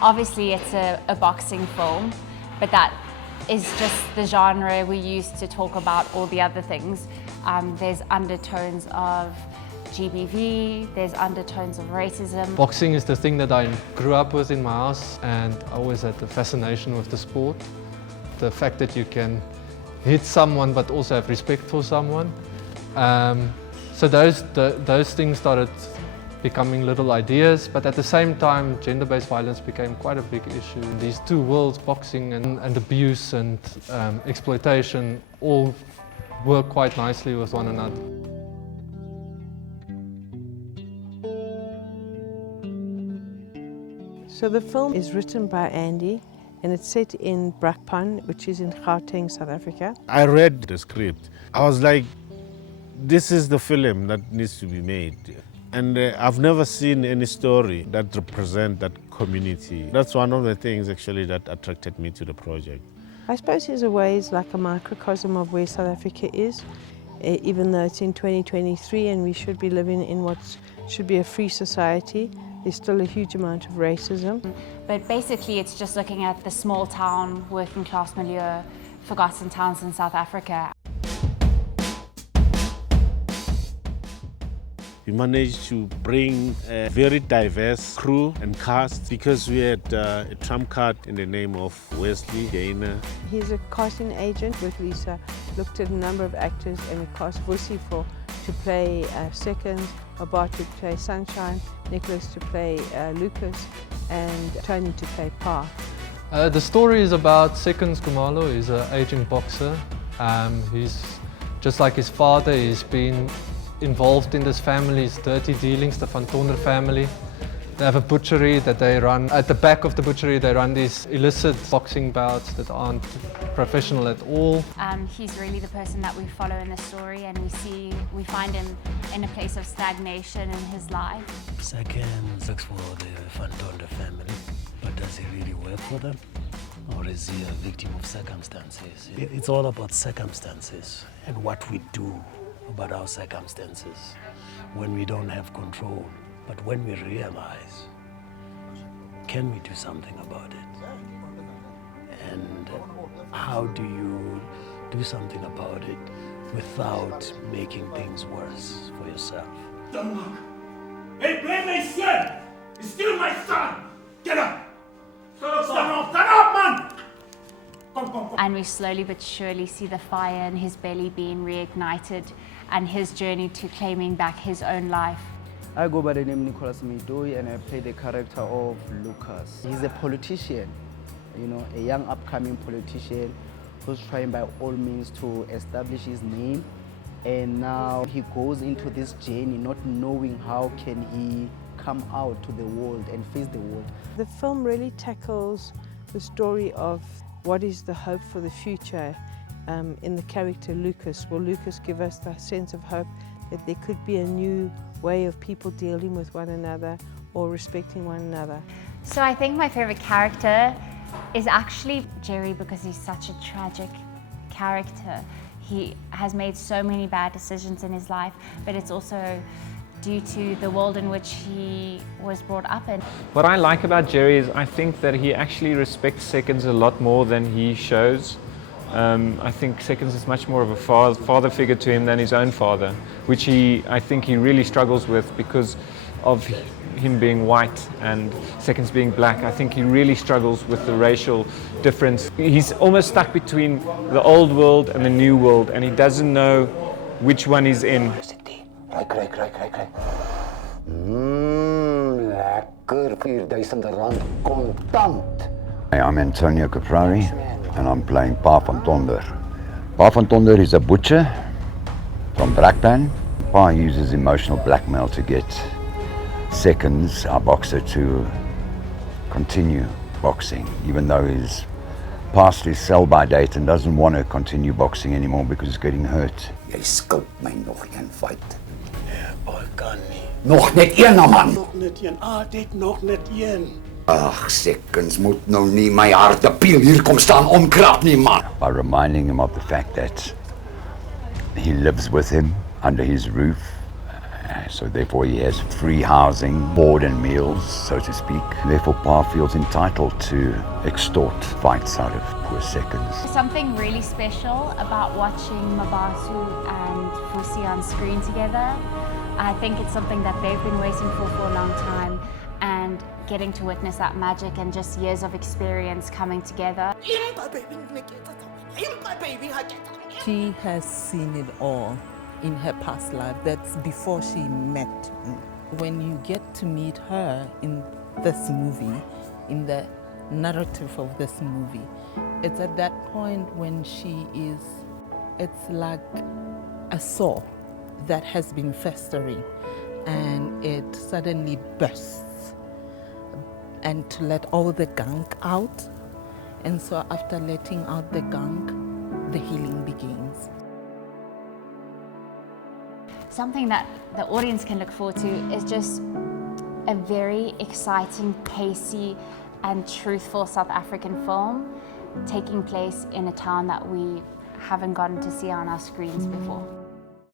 Obviously it's a boxing film, but that is just the genre we use to talk about all the other things. There's undertones of GBV, there's undertones of racism. Boxing is the thing that I grew up with in my house, and I always had the fascination with the sport. The fact that you can hit someone but also have respect for someone. So those things started becoming little ideas, but at the same time gender-based violence became quite a big issue. These two worlds, boxing and abuse and exploitation, all work quite nicely with one another. So the film is written by Andy and it's set in Brakpan, which is in Gauteng, South Africa. I read the script. I was like, this is the film that needs to be made. And I've never seen any story that represents that community. That's one of the things actually that attracted me to the project. I suppose in a way it's like a microcosm of where South Africa is, even though it's in 2023 and we should be living in what should be a free society. There's still a huge amount of racism. But basically it's just looking at the small town, working class milieu, forgotten towns in South Africa. We managed to bring a very diverse crew and cast because we had a trump card in the name of Wesley Gainer. He's a casting agent with Lisa, looked at a number of actors and we cast Vusi to play Seconds, Mmabatho to play Sunshine, Nicolus to play Lucas and Tony to play Pa. The story is about Seconds Kumalo. He's an aging boxer. He's just like his father, he's been involved in this family's dirty dealings, the Van Tonder family. They have a butchery that they run. At the back of the butchery they run these illicit boxing bouts that aren't professional at all. He's really the person that we follow in the story, and we find him in a place of stagnation in his life. Seconds works for the Van Tonder family, but does he really work for them? Or is he a victim of circumstances? It's all about circumstances and what we do about our circumstances when we don't have control. But when we realize, can we do something about it? And how do you do something about it without making things worse for yourself? Don't look. Hey, blame my son! He's still my son! Get up! Stand up, man! Come. And we slowly but surely see the fire in his belly being reignited and his journey to claiming back his own life. I go by the name Nicolus Moitoi and I play the character of Lucas. He's a politician, a young upcoming politician who's trying by all means to establish his name. And now he goes into this journey not knowing how can he come out to the world and face the world. The film really tackles the story of what is the hope for the future in the character Lucas. Will Lucas give us the sense of hope that there could be a new way of people dealing with one another or respecting one another? So I think my favorite character is actually Jerry, because he's such a tragic character. He has made so many bad decisions in his life, but it's also due to the world in which he was brought up in. What I like about Jerry is I think that he actually respects Seconds a lot more than he shows. I think Seconds is much more of a father figure to him than his own father, which I think he really struggles with because of him being white and Seconds being black. I think he really struggles with the racial difference. He's almost stuck between the old world and the new world, and he doesn't know which one he's in. Kry. Lekker, R4,000 kontant. I'm Antonio Caprari and I'm playing Pa Van Tonder. Pa Van Tonder is a butcher from Brakpan. Pa uses emotional blackmail to get Seconds, our boxer, to continue boxing, even though he's past his sell-by date and doesn't want to continue boxing anymore because he's getting hurt. Jy skuld my nog een fight. Nee, kan nie. Nog net een, man. Nog net een. Dit nog net een. Ag, Seconds moet nou nie my harte piel hier kom staan omkrap nie, man. By reminding him of the fact that he lives with him under his roof, So therefore he has free housing, board and meals, so to speak. Therefore Pa feels entitled to extort fights out of poor seconds. Something really special about watching Mmabatho and Vusi on screen together. I think it's something that they've been waiting for a long time, and getting to witness that magic and just years of experience coming together. She has seen it all in her past life. That's before she met me. When you get to meet her in this movie, in the narrative of this movie, it's at that point when it's like a sore that has been festering and it suddenly bursts, and to let all the gunk out. And so after letting out the gunk, the healing begins. Something that the audience can look forward to is just a very exciting, pacey and truthful South African film taking place in a town that we haven't gotten to see on our screens before.